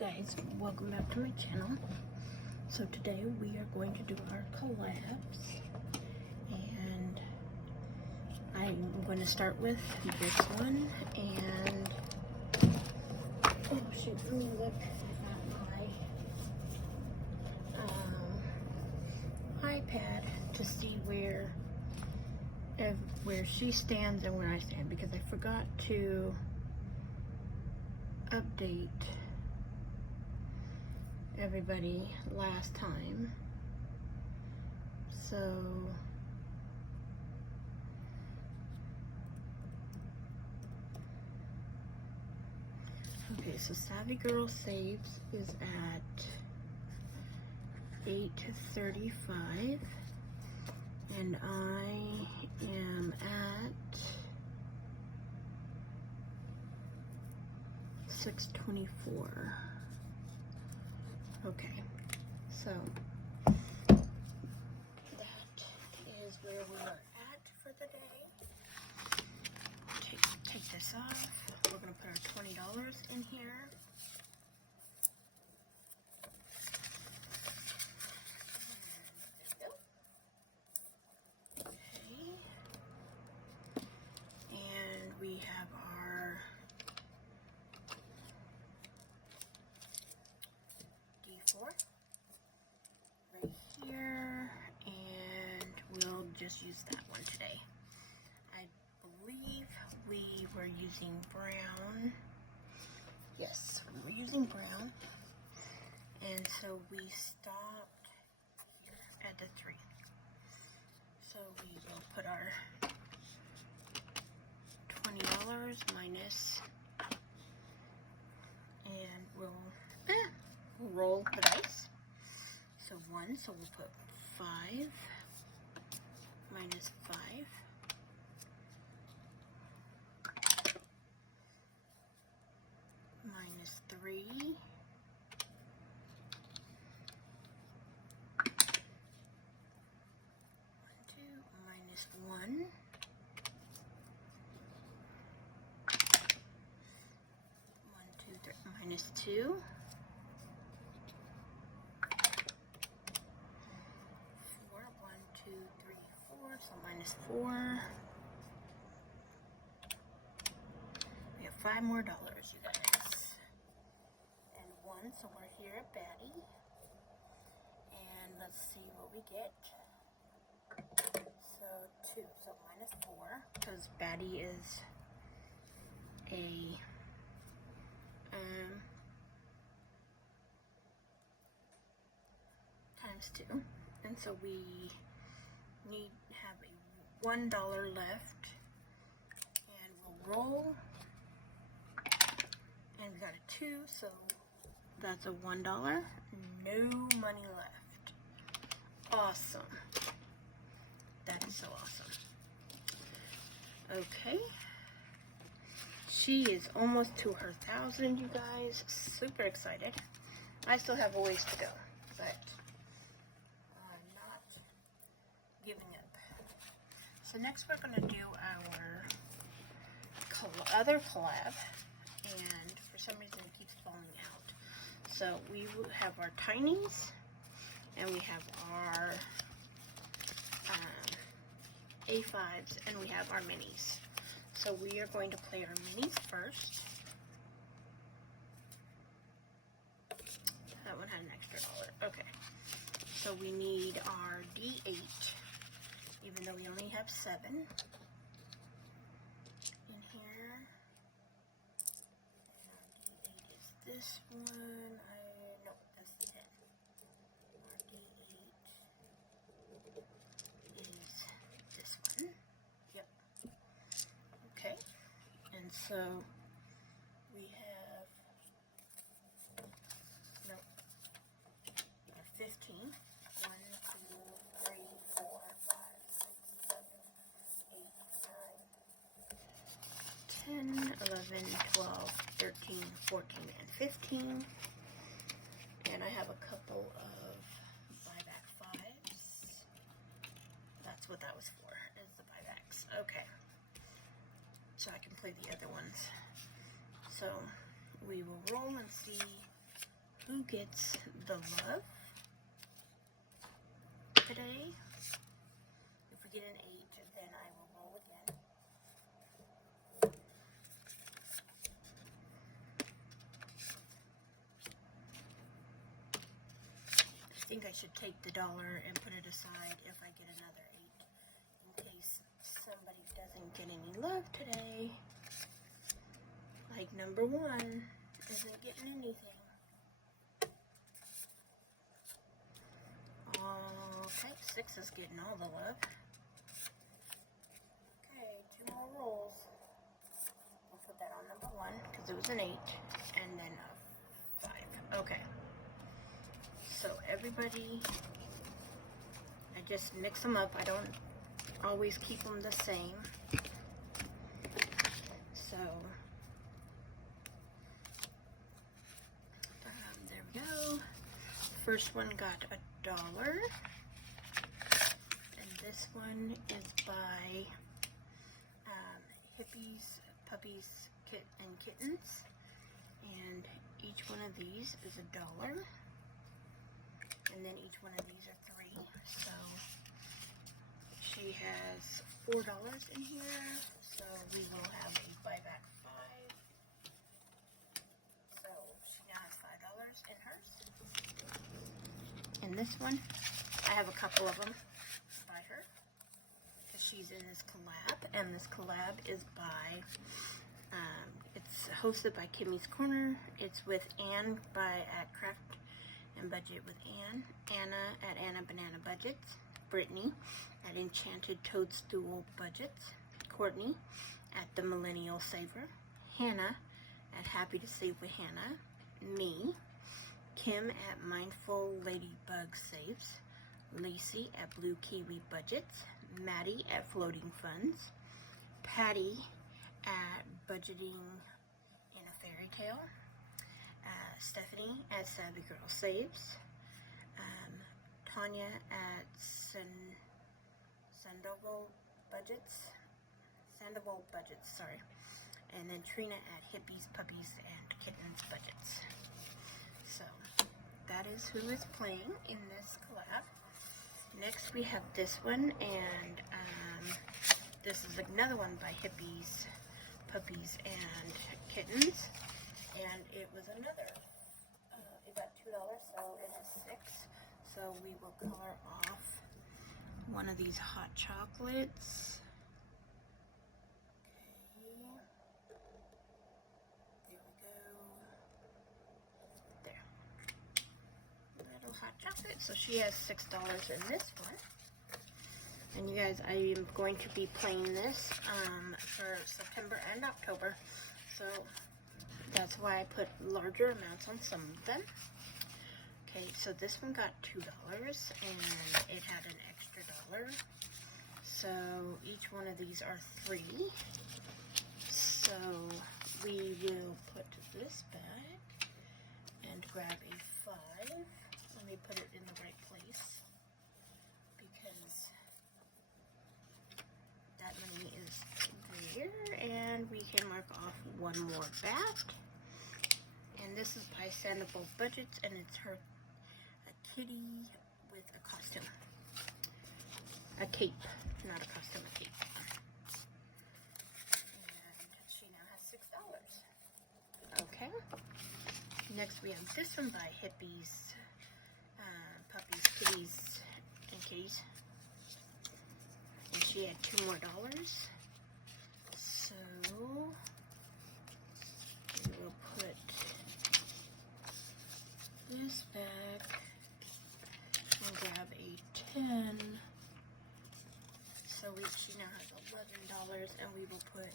guys, welcome back to my channel. So today we are going to do our collabs, and I'm going to start with this one. And oh shoot, let me look at my iPad to see where she stands and where I stand, because I forgot to update everybody last time. So okay, so Savvy Girl Saves is at 8:35 and I am at 6:24. Okay, so that is where we are at for the day. Take this off. We're gonna put our $20 in here. Okay, and we have our D4 right here, and we'll just use that one today. I believe we were using brown. Yes, we were using brown, and so we stopped here at the 3. So we will put our $20 minus, and we'll roll the dice. So 1, so we'll put 5 minus 5. Minus 3. 2, minus 1. 1, 2, 3, minus 2. 4, 1, 2, 3, 4, so minus 4. We have 5 more dollars, you guys. And 1, so we're here at Battie. And let's see what we get. So 2, so minus 4, because Battie is a times 2, and so we need have a $1 left, and we'll roll, and we got a 2, so that's a $1. No money left. Awesome. That is so awesome. Okay. She is almost to her 1,000, you guys. Super excited. I still have a ways to go, but I'm not giving up. So next we're going to do our other collab, and for some reason it keeps falling out. So we will have our tinies, and we have our A5s, and we have our minis. So we are going to play our minis first. That one had an extra $1. Okay. So we need our D8, even though we only have 7 in here. And our D8 is this one. No, that's the 10. Our D8 is this one. Yep. Okay. And so we have 15. 1, 2, 3, 4, 5, 6, 7, 8, 9, 10, 11, 12, 13, 14, and 15. And I have a couple of buyback 5s. That's what that was for, is the buybacks. Okay. So I can play the other ones. So we will roll and see who gets the love today. If we get an 8, then I will roll again. I think I should take the dollar and put it aside if I get another 8, in case somebody doesn't get any love today. Like number 1 isn't getting anything. Okay, 6 is getting all the love. Okay, 2 more rolls. We'll put that on number 1 because it was an 8, and then a 5. Okay. So everybody, I just mix them up. I don't always keep them the same. So there we go. First one got $1, and this one is by Hippies, Puppies, and Kittens, and each one of these is $1, and then each one of these are 3. So she has $4 in here, so we will have a buyback 5. So she now has $5 in hers. And this one, I have a couple of them by her because she's in this collab, and this collab is by, it's hosted by Kimmy's Corner. It's with Anne at Craft and Budget with Anne, Anna at Anna Banana Budgets, Brittany at Enchanted Toadstool Budgets, Courtney at The Millennial Saver, Hannah at Happy to Save with Hannah, me, Kim at Mindful Ladybug Saves, Lacey at Blue Kiwi Budgets, Maddie at Floating Funds, Patty at Budgeting in a Fairy Tale, Stephanie at Savvy Girl Saves, Tanya at Sandoval Budgets, sorry, and then Trina at Hippies, Puppies, and Kittens Budgets. So that is who is playing in this collab. Next we have this one, and this is another one by Hippies, Puppies, and Kittens, and it was another, it got $2, so it is 6. So we will color off one of these hot chocolates. Hot chocolate. So she has $6 in this one. And you guys, I am going to be playing this for September and October. So that's why I put larger amounts on some of them. Okay, so this one got $2 and it had an extra $1. So each one of these are 3. So we will put this back and grab a 5. Let me put it in the right place because that money is there, and we can mark off one more bat. And this is by Sandoval Budgets, and it's a kitty with a costume, a cape, not a costume, a cape. And she now has $6. Okay. Next we have this one by Hippies, Puppies, Kitties, and Kitties. And she had $2 more. So we will put this back and grab a 10. So she now has $11, and we will put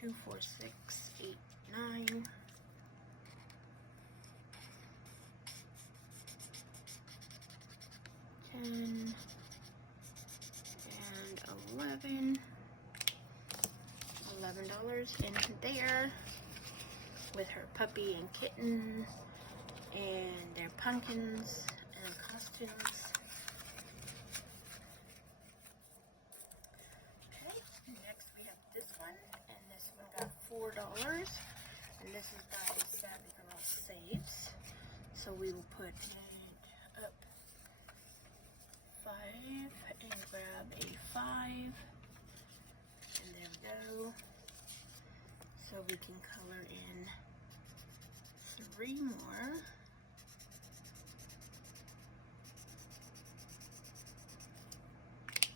2, 4, 6, 8, 9. 10 and 11. $11 in there with her puppy and kitten and their pumpkins and costumes. Okay, next we have this one, and this one got $4, and this is by Savvy Girl Saves. So put it up 5 and grab a 5. And there we go. So we can color in 3 more.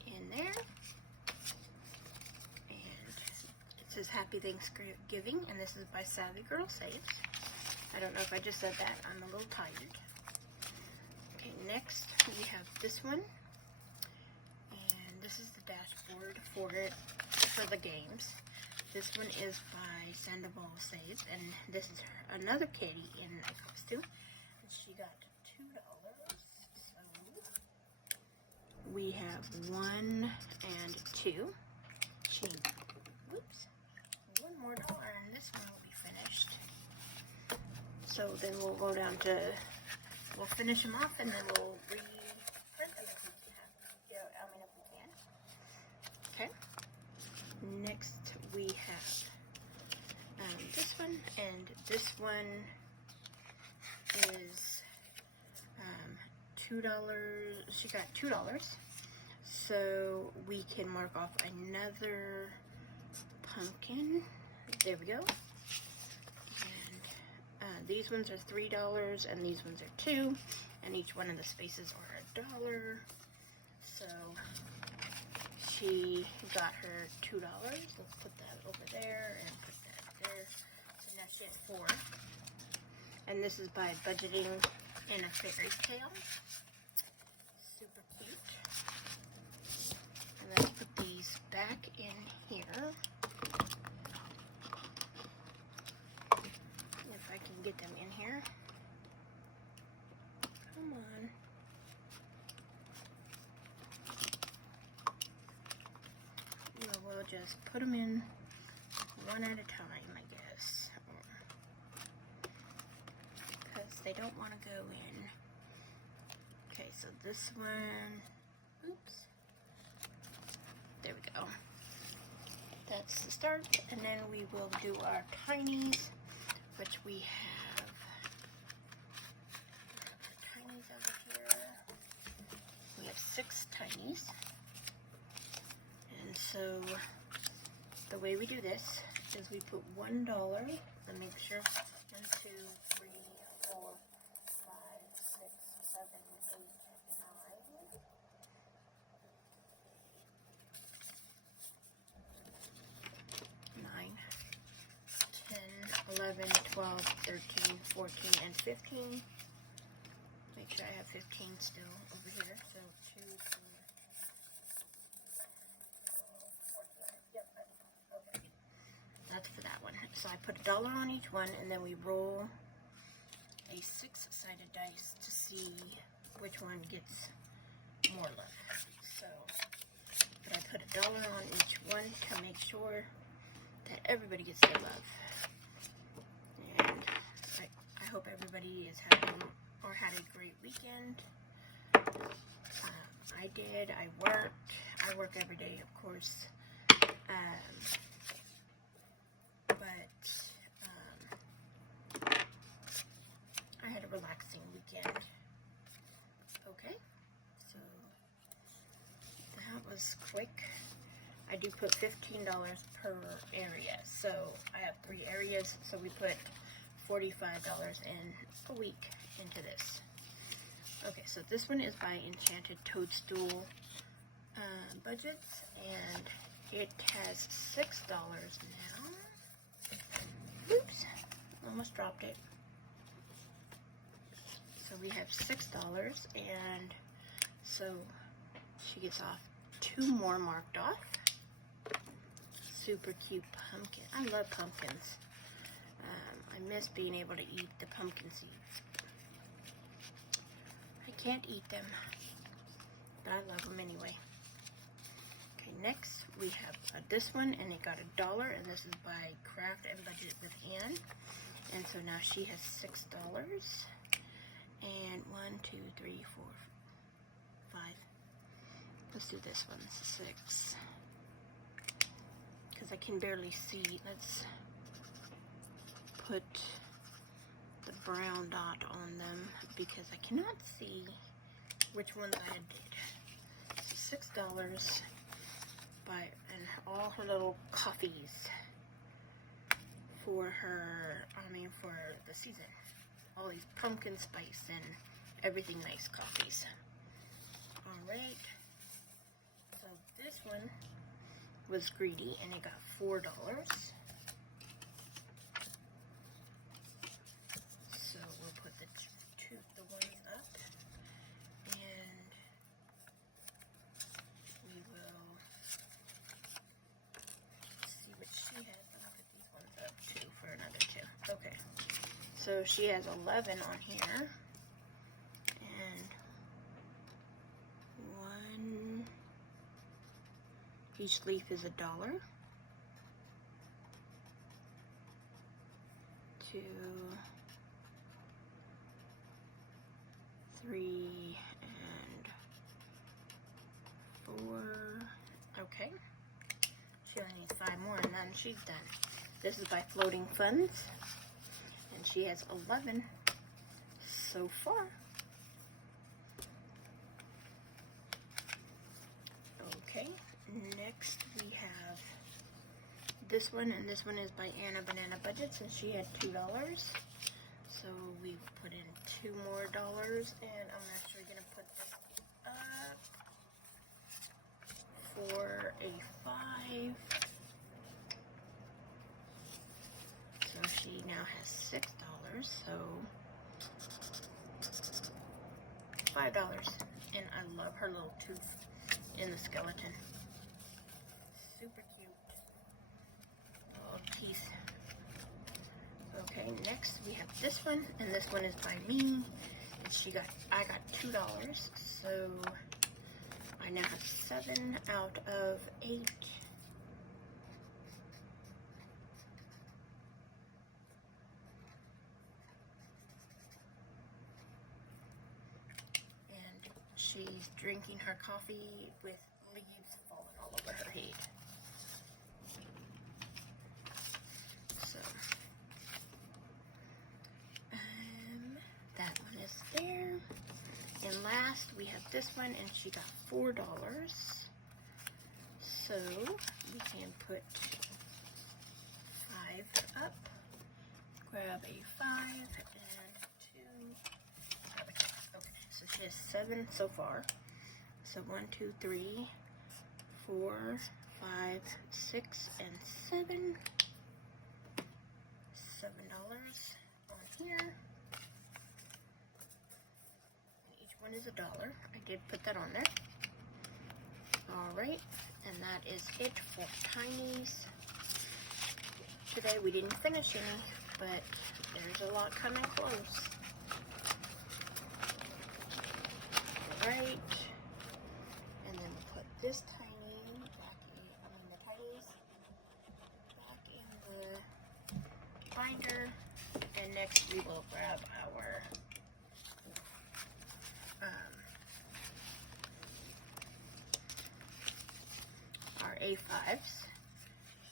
In there. And it says Happy Thanksgiving, and this is by Savvy Girl Saves. I don't know if I just said that. I'm a little tired. Okay, next we have this one. And this is the dashboard for it, for the games. This one is by Sandoval Saves, and this is another kitty in a costume. And she got $2. So we have 1 and 2. Whoops. $1 more, and this one will be finished. So then we'll go down to, we'll finish them off, and then we'll reprint them if we can. If we can. Okay. Next we have this one, and this one is $2. She got $2, so we can mark off another pumpkin. There we go. And these ones are $3, and these ones are $2, and each one of the spaces are $1. So she got her $2. Let's put that over there and put that there. So now she has 4. And this is by Budgeting in a Fairy Tale. Super cute. And let's put these back in here. If I can get them in here. Come on. We'll just put them in one at a time, I guess. Because they don't want to go in. Okay, so this one, oops. There we go. That's the start. And then we will do our tinies, which we have our tinies over here. We have 6 tinies. And so the way we do this is we put $1. Let me make sure. 1, 2, 3, 4, 5, 6, 7, 8, 9, 10, 11, 12, 13, 14, and 15. Make sure I have 15 still over here. So 2, 3. That's for that one. So I put $1 on each one, and then we roll a 6-sided dice to see which one gets more love. So, but I put $1 on each one to make sure that everybody gets their love. And I hope everybody is having or had a great weekend. I did. I worked. I work every day, of course. I had a relaxing weekend. Okay, so that was quick. I do put $15 per area, so I have 3 areas, so we put $45 in a week into this. Okay, so this one is by Enchanted Toadstool Budgets, and it has $6 now. Oops, almost dropped it. So we have $6, and so she gets off 2 more marked off. Super cute pumpkin. I love pumpkins. I miss being able to eat the pumpkin seeds. I can't eat them, but I love them anyway. Okay, next we have this one, and it got $1, and this is by Craft and Budget with Anne. And so now she has $6. And 1, 2, 3, 4, 5. Let's do this one. 6. I can barely see. Let's put the brown dot on them because I cannot see which ones I did. So $6 and all her little coffees for her, for the season. All these pumpkin spice and everything nice coffees. Alright. So this one was greedy and it got $4. So we'll put the ones up and we will see what she has. I'll put these ones up too for another 2. Okay. So she has 11 on here. And each leaf is $1. 2, 3, and 4. Okay. She only needs 5 more and then she's done. This is by Floating Funds. And she has 11 so far. Okay, next we have this one, and this one is by Anna Banana Budgets, and she had $2. So we put in $2 more, and I'm actually gonna put this up for a 5. So she now has $6, so $5. And I love her little tooth in the skeleton. Super cute. Oh, teeth. Okay, next we have this one, and this one is by me. And I got $2, so I now have 7 out of 8. She's drinking her coffee with leaves falling all over her head. So, that one is there. And last, we have this one, and she got $4. So, we can put 5 up. Grab a 5 and 2. Okay, so she has 7 so far. So 1, 2, 3, 4, 5, 6, and 7. $7 on here. And each one is $1. I did put that on there. Alright, and that is it for Tiny's. Today we didn't finish any, but there's a lot coming close. Alright, and then we'll put this tiny the tinies back in the binder, and next we will grab our A5s,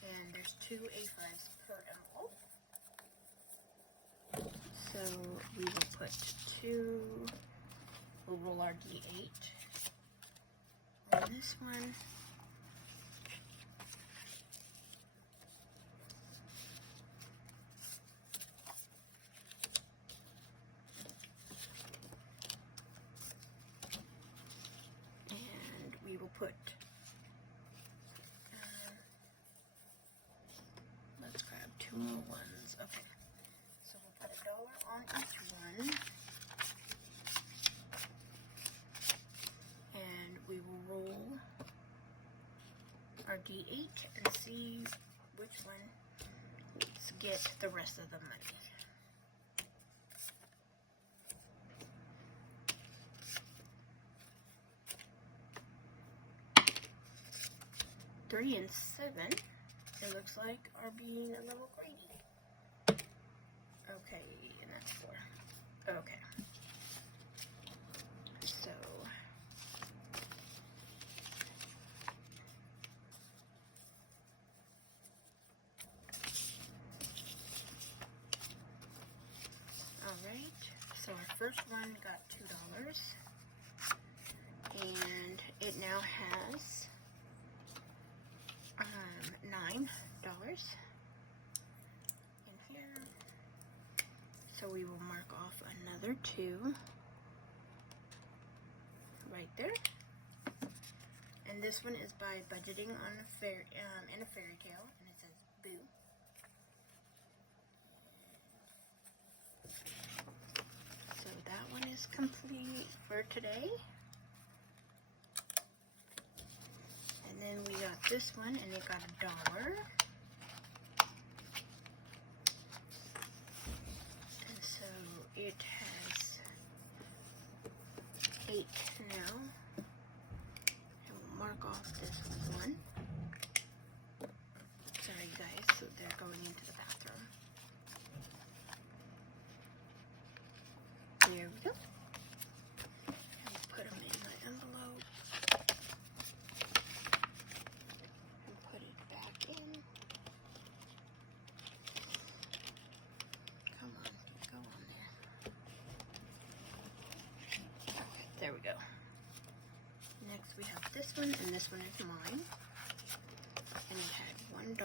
and there's 2 A5s per envelope. So we will put 2. We'll roll our D8 on this one. And we will put, let's grab 2 more ones. Okay, so we'll put $1 on each one. We will roll our D8 and see which one let's get the rest of the money. 3 and 7, it looks like, are being a little greedy. Okay, and that's 4. Okay. So alright, So our first run got $2, and it now has $9 in here. So we will mark off another 2 right there. And this one is by Budgeting on a in a Fairy Tale, and it says Boo. So that one is complete for today. And then we got this one, and it got $1. And so it has 8 now. And we'll mark off this one. Sorry guys, so they're going into the bathroom. There we go. And we'll put them in my envelope. And put it back in. Come on, go on there. Okay, there we go. Next we have this one, and this one is mine. And it had $1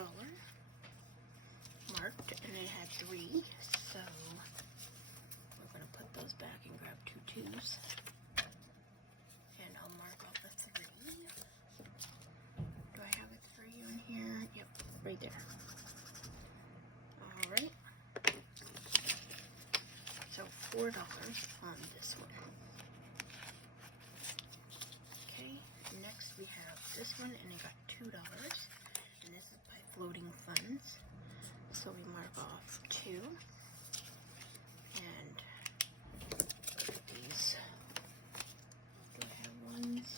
marked, and it had 3, so we're going to put those back and grab 2 2s. And I'll mark off the 3. Do I have a 3 on here? Yep, right there. Alright. So $4 on this one. Okay, next we have this one, and it got $2. And this is by Floating Funds. So we mark off 2. And these. Do I have ones?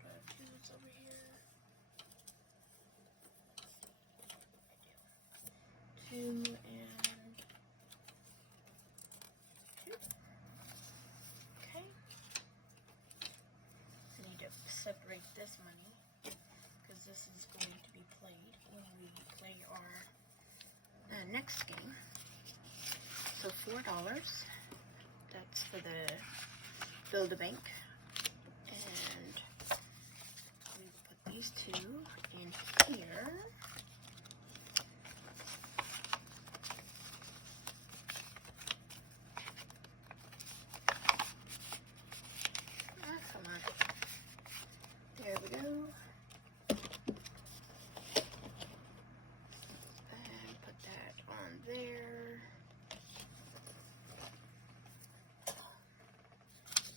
Do I have 2s over here? I do. 2 and 2. Okay. I need to separate this money, because this is going to be played when we play our next game. So $4, that's for the Build-A-Bank, and we put these 2 in here. Come on. There we go. There.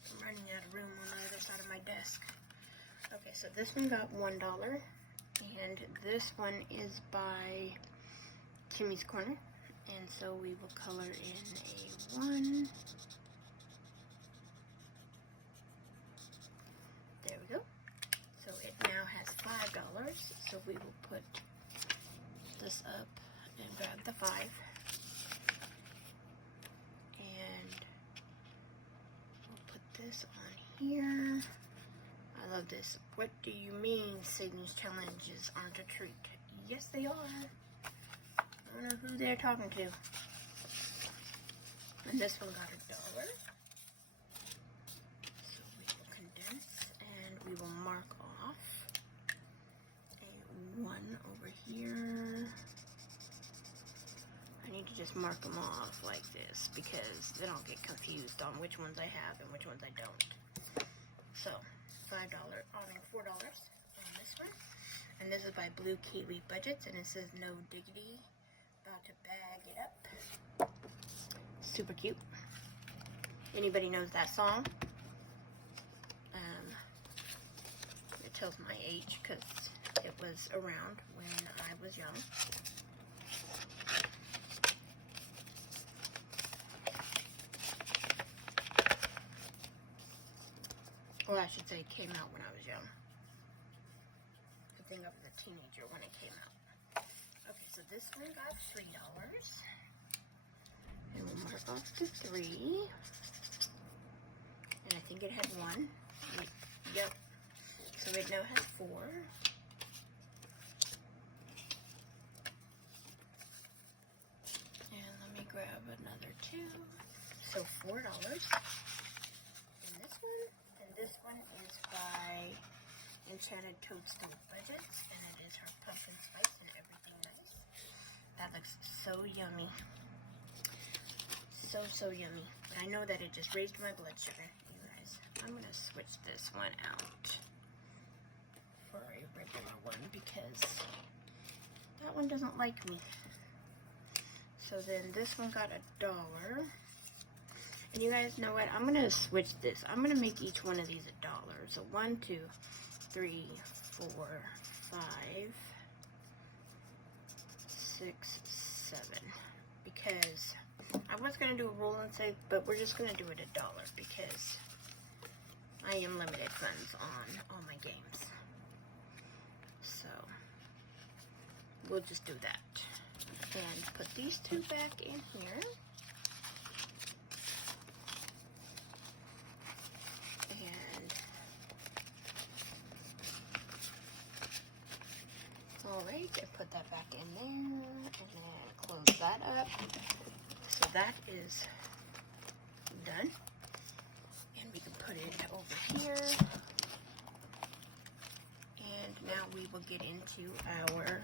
I'm running out of room on the other side of my desk. Okay, so this one got $1, and this one is by Kimmy's Corner, and so we will color in a 1. There we go. So it now has $5, so we will put this up and grab the 5. And we'll put this on here. I love this. What do you mean Sydney's challenges aren't a treat? Yes, they are. I don't know who they're talking to. And this one got $1. So we will condense, and we will mark off a 1 over here. I need to just mark them off like this, because then I'll get confused on which ones I have and which ones I don't. So, $4 on this one. And this is by Blue Kiwi Budgets, and it says No Diggity, about to bag it up. Super cute. Anybody knows that song? It tells my age, because it was around when I was young. Or I should say it came out when I was young. I think I was a teenager when it came out. Okay, so this one got $3. And we'll mark off the 3. And I think it had 1. Yep. So it now has 4. And let me grab another 2. So $4 in this one is by Enchanted Toadstool Budgets, and it is her pumpkin spice and everything nice. That looks so yummy. So yummy. But I know that it just raised my blood sugar, you guys. I'm going to switch this one out for a regular one because that one doesn't like me. So then this one got $1. And you guys know what? I'm going to switch this. I'm going to make each one of these $1. So 1, 2, 3, 4, 5, 6, 7. Because I was going to do a roll and save, but we're just going to do it $1 because I am limited funds on all my games. So we'll just do that. And put these two back in here. And alright, and put that back in there. And then close that up. So that is done. And we can put it over here. And now we will get into our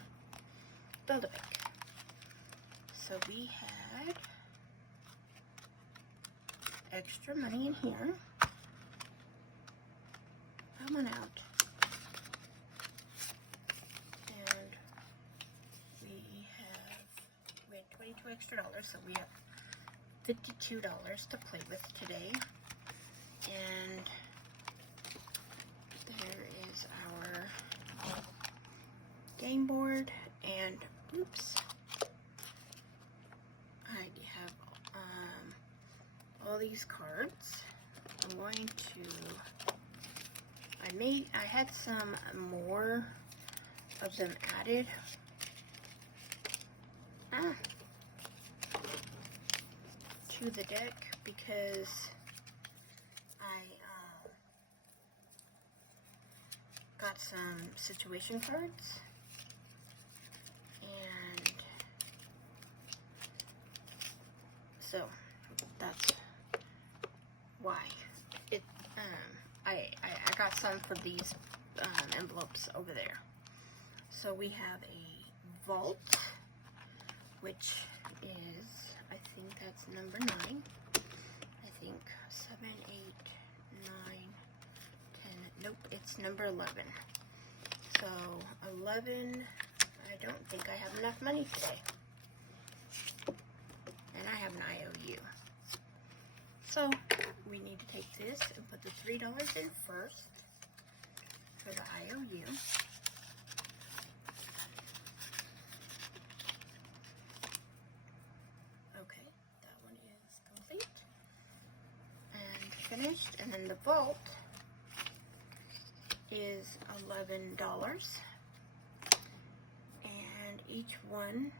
Build-A-Pick. So we had extra money in here. Come on out. And we had 22 extra dollars, so we have $52 to play with today. And there is our game board, and oops, I have all these cards. I'm going to, I had some more of them added. To the deck because I got some situation cards, and so that's why it I got some for these envelopes over there. So we have a vault, which is, I think that's number 9. I think 7, 8, 9, 10. Nope, it's number 11. So 11. I don't think I have enough money today, and I have an IOU. So we need to take this and put the $3 in first for the IOU. Okay, that one is complete and finished. And then the vault is $11, and each one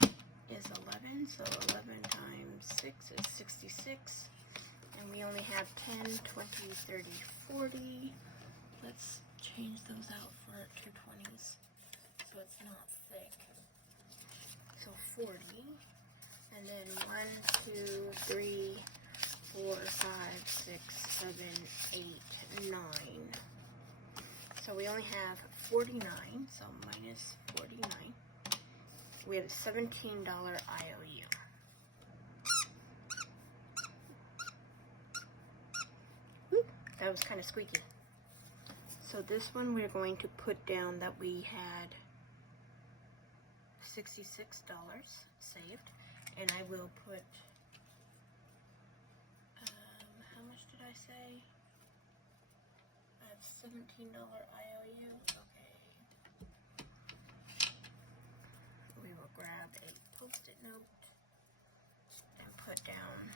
is 11, so 11 times 6 is 66, and we only have 10, 20, 30, 40. Let's change those out for 220s so it's not thick. So 40, and then 1, 2, 3, 4, 5, 6, 7, 8, 9. So we only have 49, so minus 49. We have a $17 IOU. Whoop, that was kind of squeaky. So this one we're going to put down that we had $66 saved, and I will put, how much did I say? I have $17 IOU. Okay. We will grab a Post-it note and put down.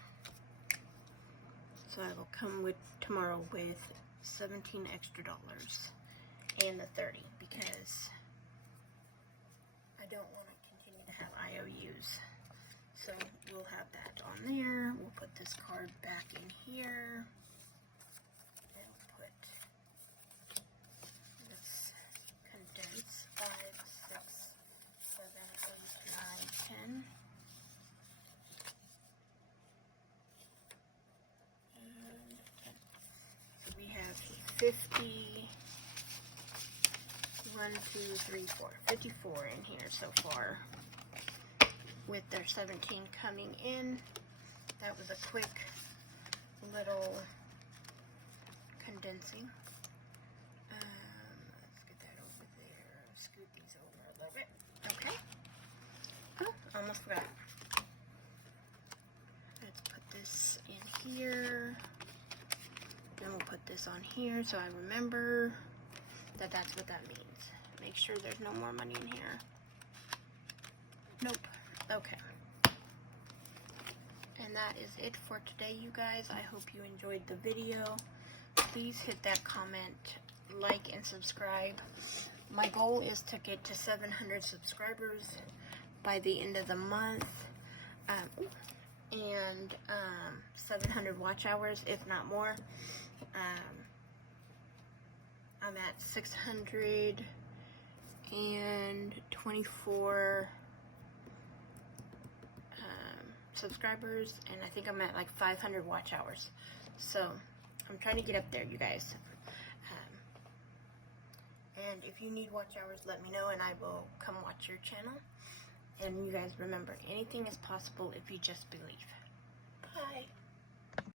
So I will come with tomorrow with 17 extra dollars and the 30 because I don't want to continue to have IOUs. So we'll have that on there. We'll put this card back in here. And put this condense 5, 6, 7, 8, 9, 10. 50, 1, 2, 3, 4, 54 in here so far, with their 17 coming in. That was a quick little condensing. Let's get that over there. Scoot these over a little bit. Okay. Oh, almost forgot. Let's put this in here. Then we'll put this on here so I remember that that's what that means. Make sure there's no more money in here. Nope. Okay. And that is it for today, you guys. I hope you enjoyed the video. Please hit that comment, like, and subscribe. My goal is to get to 700 subscribers by the end of the month. And 700 watch hours, if not more. I'm at 624 subscribers, and I think I'm at like 500 watch hours. So I'm trying to get up there, you guys. And if you need watch hours, let me know and I will come watch your channel. And you guys remember, anything is possible if you just believe. Bye.